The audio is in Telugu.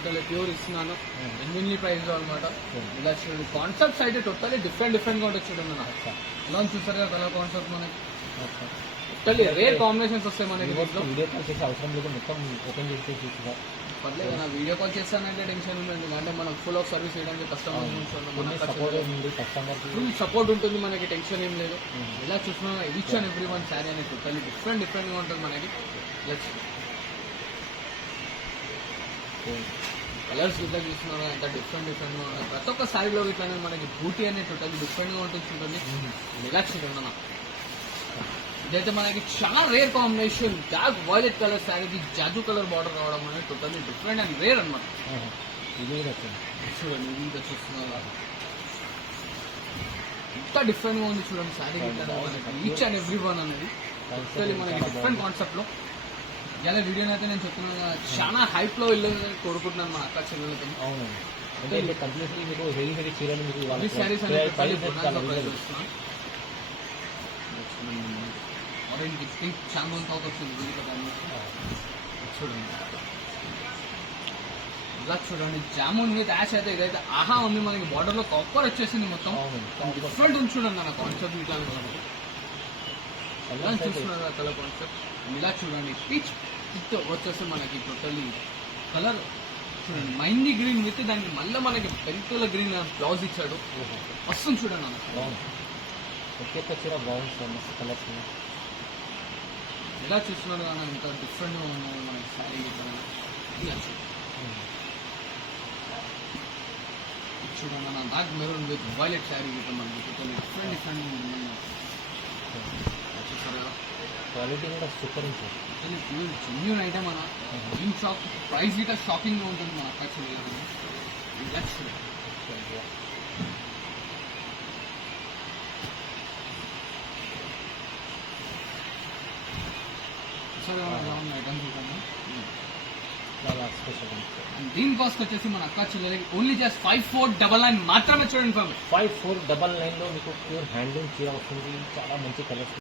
టోటల్ ప్యూర్ ఇస్తున్నాను జెన్యున్లీ ప్రైస్ లో అనమాట. ఇలా చూడండి కాన్సెప్ట్స్ అయితే టోటల్లీ డిఫరెంట్ గా ఉంటుంది చూడండి. ఎలా చూసారు కదా కలర్ కాన్సెప్ట్ మనకి టోటల్లీ రేర్ కాంబినేషన్స్ వస్తాయి మనకి. వీడియో కాల్ చేసే అవసరం లేదు, మొత్తం ఓపెన్ చేసి చూసి పర్లేదు నా వీడియో కాల్ చేస్తానంటే టెన్షన్ ఉంటుంది, అంటే మనం ఫుల్ ఆఫ్ సర్వీస్ చేయడానికి కస్టమర్ ఫుల్ సపోర్ట్ ఉంటుంది మనకి, టెన్షన్ ఏం లేదు. ఇలా చూస్తున్నా each and every one sari అనేది టోటల్లీ డిఫరెంట్ గా ఉంటుంది మనకి. కలర్స్ ఇట్లా చూస్తున్నారు ఎంత డిఫరెంట్ గా ఉంటుంది. ప్రతి ఒక్క శారీలో ఇట్లా మనకి బూటీ అనేది టోటల్లీ డిఫరెంట్ గా ఉంటుంది చూడండి. రిలాక్స్ చూడండి. ఇదైతే మనకి చాలా rare combination, dark violet colour శారీకి జాజు కలర్ బార్డర్ రావడం అనేది టోటల్లీ డిఫరెంట్ అండ్ రేర్ అనమాట. చూడండి ఇది చూస్తున్నారు ఎంత డిఫరెంట్ గా ఉంది చూడండి sari. Each and every one అనేది టోటల్లీ మనకి డిఫరెంట్ కాన్సెప్ట్ లో. ఇలా వీడియోని అయితే నేను చెప్తున్నాను చాలా హైప్ లో వెళ్ళాలని కోరుకుంటున్నాను మన అక్క చెల్లెలతో. శారీస్ అనేది ఆరెంజ్ పింక్ చాలా థౌట్ వచ్చింది చూడండి. ఇలా చూడండి జామున్ విత్ యాష్ అయితే ఇదైతే ఆహా ఉంది మనకి. బార్డర్ లో కాపర్ వచ్చేసింది మొత్తం డిఫరెంట్ ఉంది చూడండి అన్న కాన్సెప్ట్. ఇట్లా ఎలా చూస్తున్నారు కలర్ కాన్సెప్ట్. ఇలా చూడండి పీచ్ పిచ్ వచ్చేసి మనకి టోటల్లీ కలర్ చూడండి మైందీ గ్రీన్ విత్ దానికి మళ్ళీ మనకి పెంకుల గ్రీన్ బ్లౌజ్ ఇచ్చాడు. వస్తుంది చూడండి అన్న బాగుంది. ఎలా చూస్తున్నారు కానీ ఇంత డిఫరెంట్గా ఉన్నాయి మనకి శారీ. చూడండి నా dark maroon with violet sari గిట్ట మనకి డిఫరెంట్ చూస్తారు కదా. క్వాలిటీ కూడా సూపర్ ఉంటుంది. ప్యూర్ జెన్యూన్ ఐటమ్ అన్న. ఏం షాక్ ప్రైస్ గిట్ట షాకింగ్గా ఉంటుంది మన యాక్చువల్లీ. దీని కాస్ట్ వచ్చేసి మన అక్క చెల్లెలకి ఓన్లీ జస్ట్ 5499 మాత్రమే చూడండి. 5499 లో మీకు ప్యూర్ హ్యాండ్లూమ్ చీర వస్తుంది. చాలా మంచి కలర్స్.